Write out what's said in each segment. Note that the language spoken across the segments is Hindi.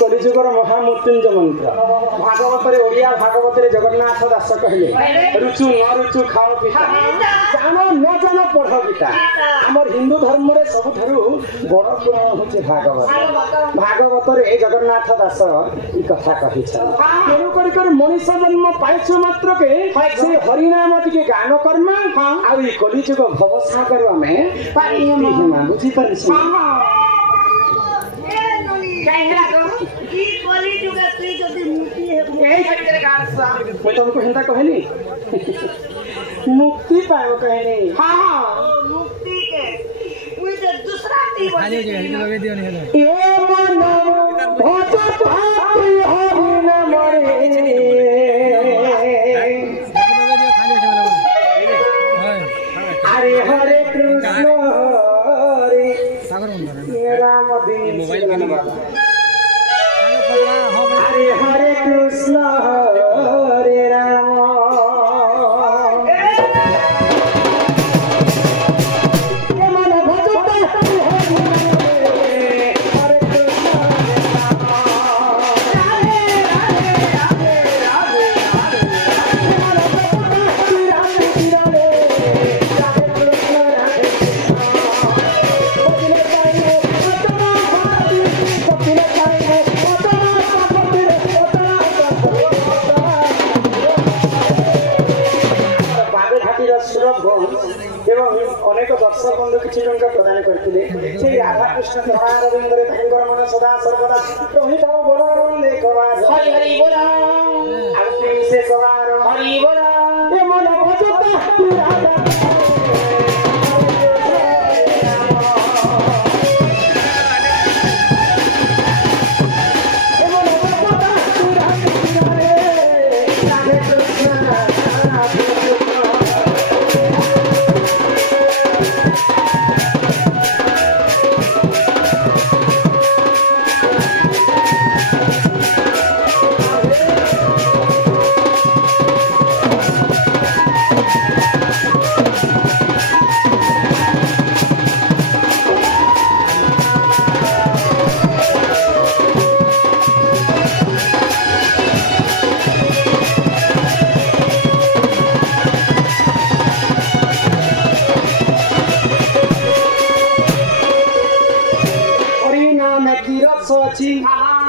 कलिजुगर महामृत्युंजय मंत्र भागवत ओडिया भागवत जगन्नाथ दास कहले रुचु न रुचु खाओ पिता जान न जान पढ़ पिता आमर हिंदू धर्म रे सबुठारु बड़ पुराण होचे भागवत भागवत रे जगन्नाथ दास ई कथा कहि छ केनु कर मनुष्य जन्म पाइछु मात्र के से हरि नाम टिके गान कर्म आ ई कलिजुग भव सागर में पानी हिमा बुझी परिछ मैं तुमको हिंदा कहनी मुक्ति पाओ कहनी हाँ हाँ मुक्ति के मुझे दूसरा ती बोले ये मन भज भाती हरि नाम रे अरे हरे कृष्ण हरे राम दिन हरे हरे कृष्ण हरे राम अनेक दर्शक बंधु किसी टंका प्रदान करते राधा कृष्ण चरणारविंदरे मन सदा सर्वदा रही था बोल हरि हरि बोल से हरि बोल मन भजता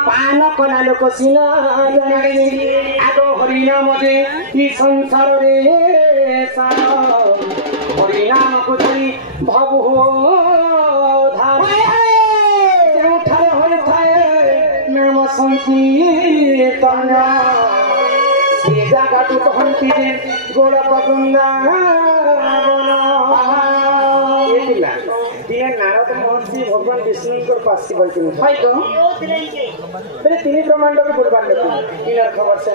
पान कला लोक सिना आगो हरिनाम दे ई संसार रे सारा हरिनाम को धरी भाव हो धाम उठाए होय थाए नाम संकीर्तन से जागा तू कहंती दे गोड़ पगुंगा नारद महर्षि भगवान विष्णु पास तीन ब्रह्मांड के ब्रह्मांड इनर खबर से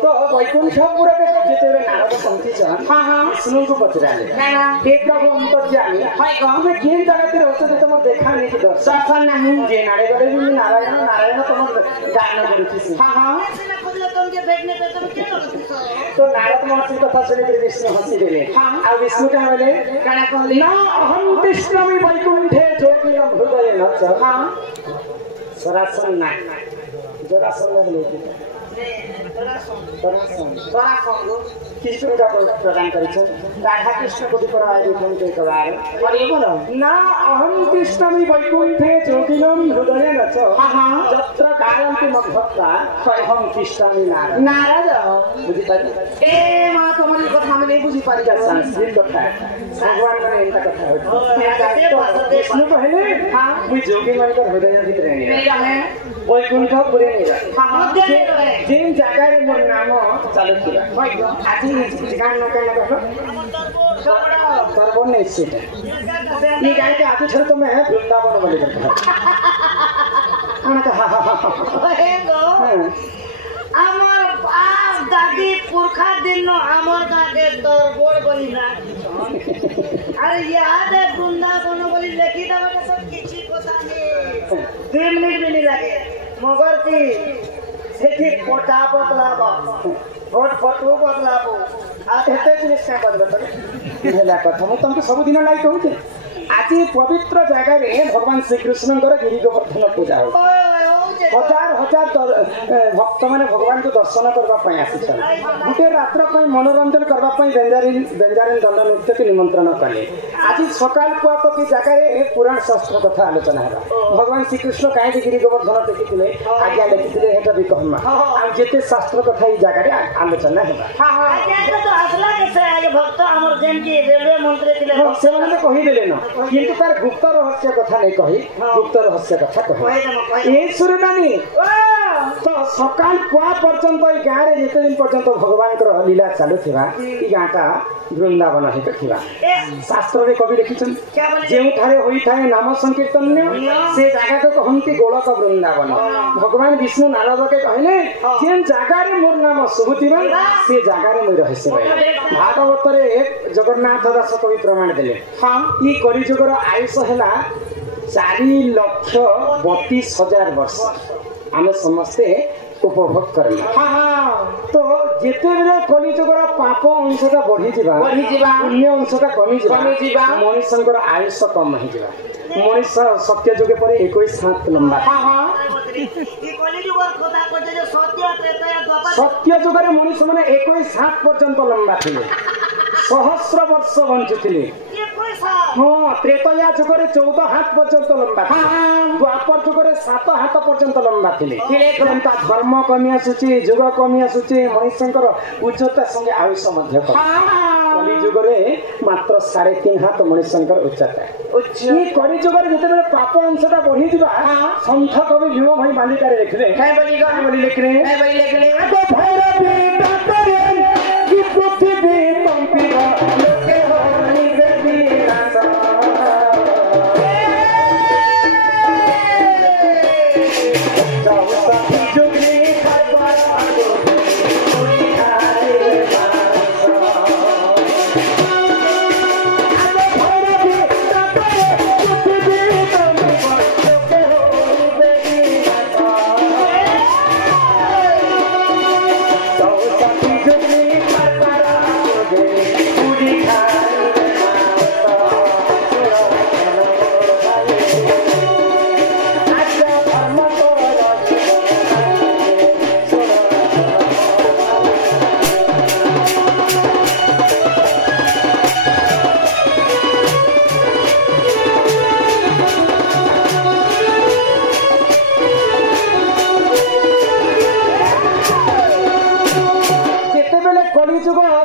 तो वैकुंठ पूरा जिते नारद पहुंची हाँ हाँ विष्णु को पचराले प्रभु अंतर्यामी हमें किन जगह रोचे तुम देखा नहीं दर्शन नहीं जे नारायण नारायण नारायण तुम गान करुची हाँ हाँ तो नारद महर्षि कथा सुनी विष्णु हसी देले आ विष्णु क्या बोले काना कहले ना अहम कृष्णमि वैकुंठे जोगिरम हृदय नच हां सरासन ना जरासन बोले तोरा संग कृष्ण का प्रदान करिछन राधा कृष्ण को पर आयोजन के करार और बोलो ना अहम कृष्णमि वैकुंठे जोगिनम हृदये नच जत्र गायन्ति मद्भक्ता स्वयं कृष्णमि नारद नारद बुझी पारि ए मां तुम्हारी कथा में नहीं बुझी पारि संस्कृत कथा भगवान का इनका कथा है विष्णु कहले हां मुई जोगी मन कर हृदय भीतर नहीं रहे वैकुंठ पुरे नहीं रहे जिन जगह रे मोर नाम चालुथिबा आज गान न कहना कहलो सर्वोन निश्चित ये गाय के आगे छर तो मैं वृंदावन बोले करता आना का हे गो আমার বাপ দাদি পুরখা দিন আমার গাকে দরবোর বলি না আরে ইয়াদে বৃন্দাবন বলি লেখি দেবে তো কিছু কথা নেই 2 মিনিট भी नहीं लगे मगर की সেটি পটা বদলাবো ভোট ফটো বদলাবো আর এতে জিনিস কা বদলাবো ହେଲା କଥା ମୁଁ ତମକୁ ସବୁଦିନ ଲାଗି କହୁଛି ଆଜି ପବିତ୍ର ଜାଗାରେ ଭଗବାନ ଶ୍ରୀକୃଷ୍ଣଙ୍କର ଗିରି ଗୋବର୍ଦ୍ଧନ ପୂଜା ହଉଛି हजार हजार भक्त मैंने भगवान को दर्शन करने गोटे रात्र मनोरंजन करने बेंजारीन दंड नृत्य के निमंत्रण कले आज सकाल पुआत की जगह पुराण शास्त्र कथा आलोचना है भगवान श्रीकृष्ण कहीं गिरी गोवर्धन टेकी आज्ञा लिखी भी कहमा आते शास्त्र कथा ये जगह आलोचना है कहीदे न कि तार गुप्त रहस्य कथा नहीं कही गुप्त रहस्य कथा कह तो सकाल पुआ पर्यंत ये गाँव में जिते दिन पर्यंत भगवान लीला चलुवा ये गाँटा वृंदावन हिता शास्त्र में कवि लिखिं जो नाम संकीर्तन से जगह को कहती गोलक वृंदावन भगवान विष्णु नारद के कहले जेन जगह मोर नाम शुभुवा से जगह मुझे रहस्य भागवत जगन्नाथ दास कवि प्रमाण देले हाँ ये कलिजुगर आयुष है 4,32,000 वर्ष आम समस्ते उपभोग करना हाँ तो जिते बेले कलिजुगर पाप अंशटा बढ़ी पुण्य अंशटा कमी मनुष्य आयुष कम हो मनुष्य सत्य जुगे पर 21 लंबा सत्य जुगे मनुष्य मैंने 21 पर्यंत लंबा थे सहस्र वर्ष बंचुले हाँ त्रेतया जुगे 14 हाथ पर्यंत लंबा द्वापर जुगे 7 हाथ पर्यंत लंबा थे धर्म कमी आसूची जुग कमी आसूची मनुष्य उच्चता संगे आयुष कलिजुगे मात्र 3.5 हाथ मनुष्य उच्चता कलिजुगे जिते पाप अंशटा बढ़ी सन्थ कवि भीम भाई बालिका लिखले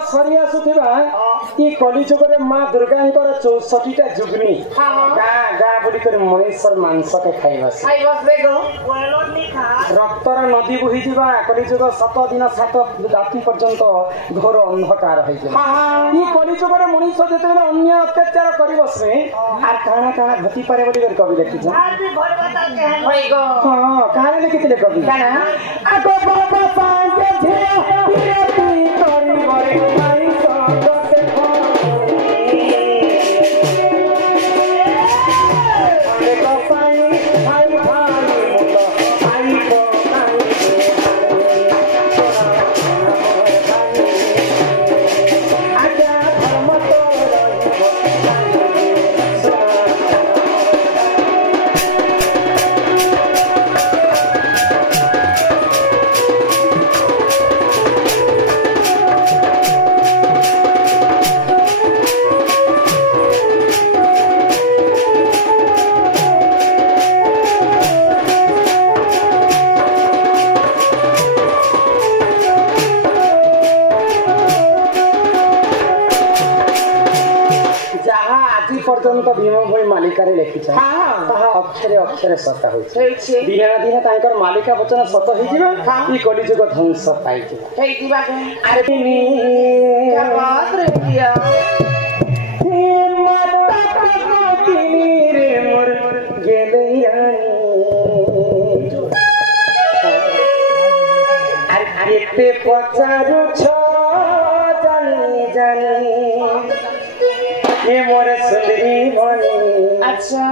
सरी आसुवा ये कलिजुगे माँ दुर्गा 64टा जुगनी गाँ बोलिक मनुष्य मांस के खाइबा रक्तर नदी बोही कलिजुग 7 दिन 7 राति पर्यंत घोर अंधकार ये कलिजुगे मनुष्य जो अन्य अत्याचार कर बसवे आर काना काना घटी पारे बोली कवि लिखी हाँ कहानी लिखी कवि पर्यंत भीम भई मालिका लिखिछ ताहा अक्षरे अक्षरे सत होइछ दिने ना दिने तांकर मालिका वचन सत होई जिबा ई कलिजुग ध्वंस पाइ जिबा हेइ दिबा अरे तिनी क्या बात रे किया हे माता तिनी रे मोर गेलैयानी अरे ते पचारु छ जानी जानी ये मोर सुंदरी बनी अच्छा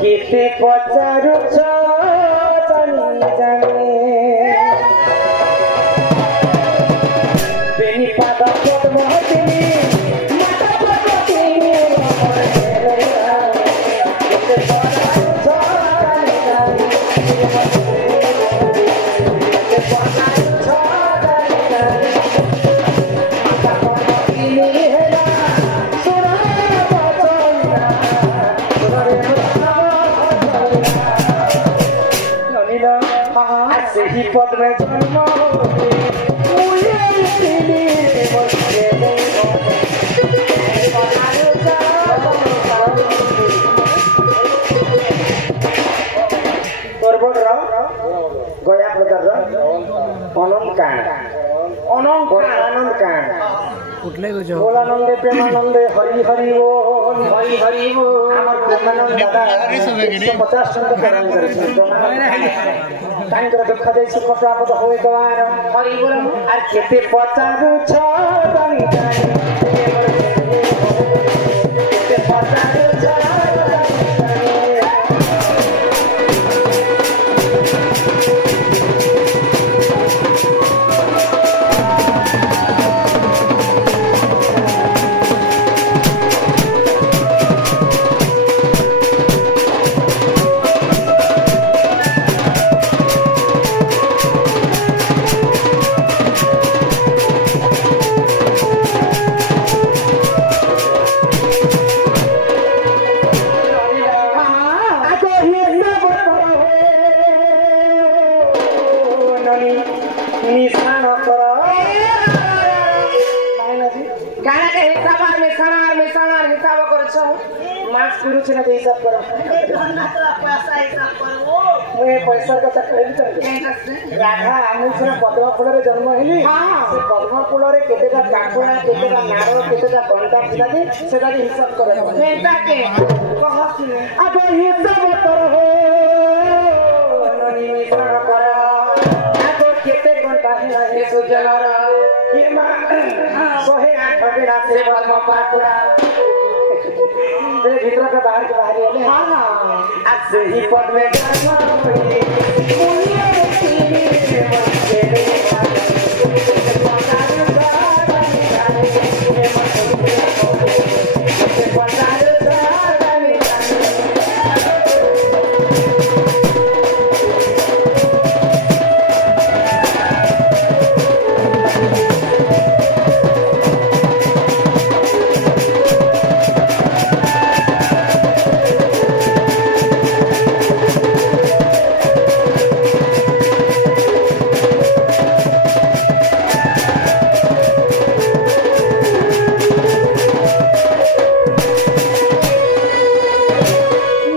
केते पचारु छ जानी जानी बेनी पादा पद महतिनी माता पतिनी मोर गेलैया केते पचारु छ जानी जानी केते पचारु छ जानी जानी माता पतिनी हेला ही पद में जन्म गया प्रकार अनंत कांड आनंद कांड बोलानंदे प्रेमानंदे हरि हरि बोल हरि हरि बोल आमार प्रेमानंद दादा 150 टन प्रदान करेछन तांकर दुख दे सुख प्राप्त होय गवार हरि बोल आर केते पचारु छ जानी जानी केते पचारु छ पैसा कथा कहली राधा आमुसरा पद्मा फूल जन्म हेली से पद्मा फूल रे केतेटा काकुआ केतेटा नार केतेटा कंटा किलादे सेटा हिसाब करे केटा के कहस अब हिसाब कर हो ननी मिश्रण कर अब केते कंटा हे सुजनर ये मा 108 बेरा से पद्मा पाकुड़ा तेरे भीतर का बाहर के बाहर वाले हां आज से ही पद में जाना पड़े मुनिया तेरी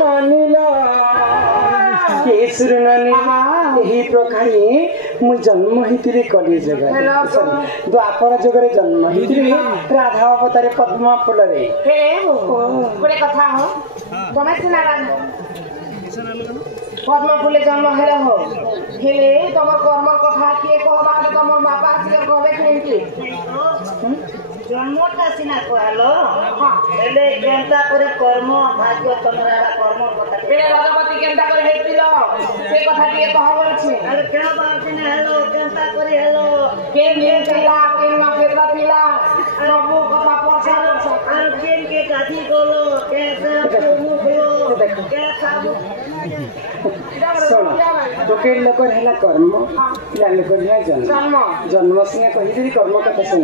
मन के मु जन्म हितिरे कली जगह द्वापर जगरे जन्म हितिरे राधा अवतारे पद्मा फूल रे हे गोटे कथा हो तमे सिना राधा पद्मा फूले जन्म हेले हो हेले तमर कर्म कथा के कहबा तमर बापा से कहबे केंती जन्मटा सिना कहलो हां हेले केंता करे कर्म भाग्य तमरा कर्म कथा हेले राधापति केंता करे हेतिलो से कथा के कहबो अछि अरे केना बात ने हेलो केंता करे हेलो के नील पिला के ना केतला पिला प्रभु कथा पछा अरे केन के काठी कोलो कैसे प्रभु कोलो के साबु दोके लोकर हेला कर्म या लोकर है जन्म जन्म से कहि कर्म कथा सुन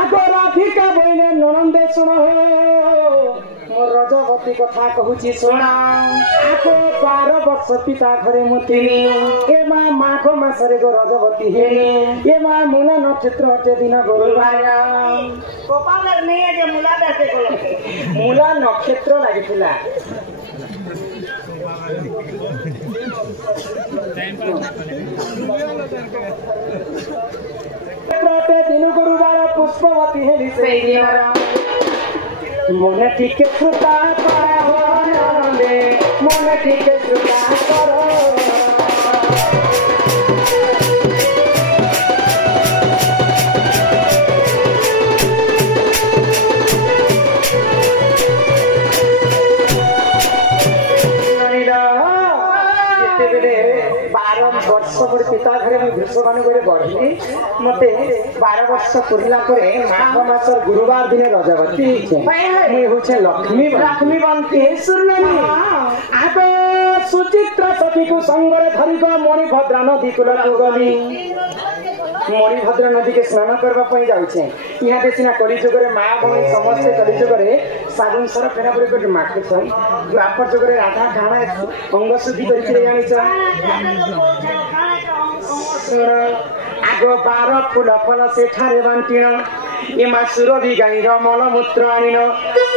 आगो राधिका बइले ननंदे सुन हो मोर रजवती कथा कहूची सुना आको 12 वर्ष पिता घरे मुतिनी ए माघ मासरे गो रजवती हेनी ए मूला नक्षत्र हटे दिन गुरुवार कपालर नहीं है जे मूला देखे को मूला नक्षत्र लागिथिला प्रते दिन गुरुवार पुष्पवती हेली से मन ठीक श्रुता करा हो मन ठीक श्रुता करो पिता घरे भीष्म मान बढ़ी मत 12 वर्ष पूरा माघ मास गुरुवार दिन रजवती लक्ष्मीवंती आग सुचित्रा सती को संगे धरिक मणिभद्रा नदी कूल गली मणिभद्रा नदी के स्नान करने जाऊे यहाँ सीना कलिजुगे माँ भाई समस्ते कलिजुगे साबुन सर फेरा पर माखुन द्वापर जुगे राधा काणा अंग शुद्धि कर आग 12 फूल फल से बांटिण एमा सुरभि गाईर मलमूत्र आनिन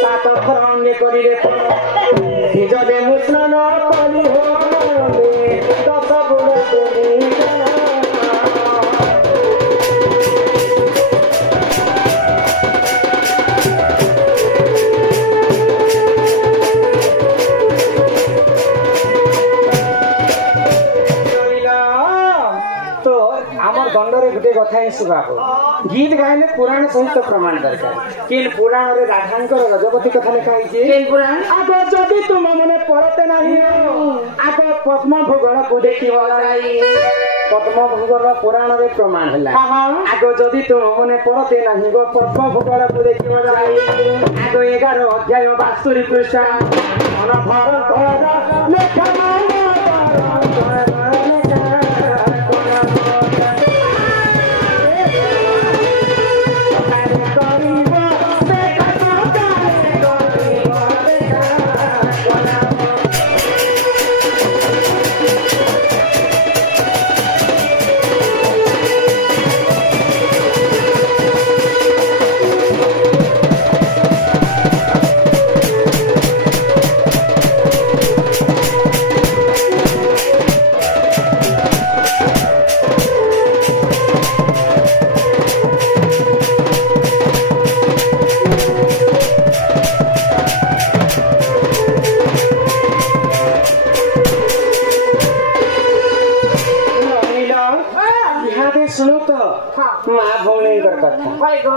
7 थर अंगे करिले निजले मुस्लन कली हो 10 गुण दंडरे गोटे कथा शुभा गीत गाइले पुराण सहित प्रमाण दरकार कि पुराण रे राधांकर रजवती कथा लिखा आग जदि तुम मने परते नहीं आग पद्म भूगोल को देखिव पद्म भूगोल पुराण रे प्रमाण है आग जदि तुम मने परते नहीं गो पद्म भूगोल को देखिव आग 11 अध्याय 62 पृष्ठ मन भर लेखा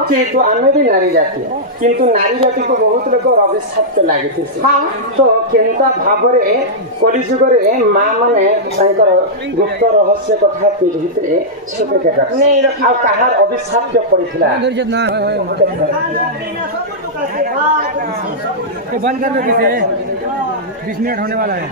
जेहेतु आम भी नारी जाति किंतु नारी जाति को बहुत लोग अभिशाप्त लगी तो केनता भाव कलिजुगे माँ मैंने गुप्त रहस्य कथा पीढ़ी भितर छुपे कहार अभिशाप्त पड़ा बंद कर दो 20 मिनट होने वाला है।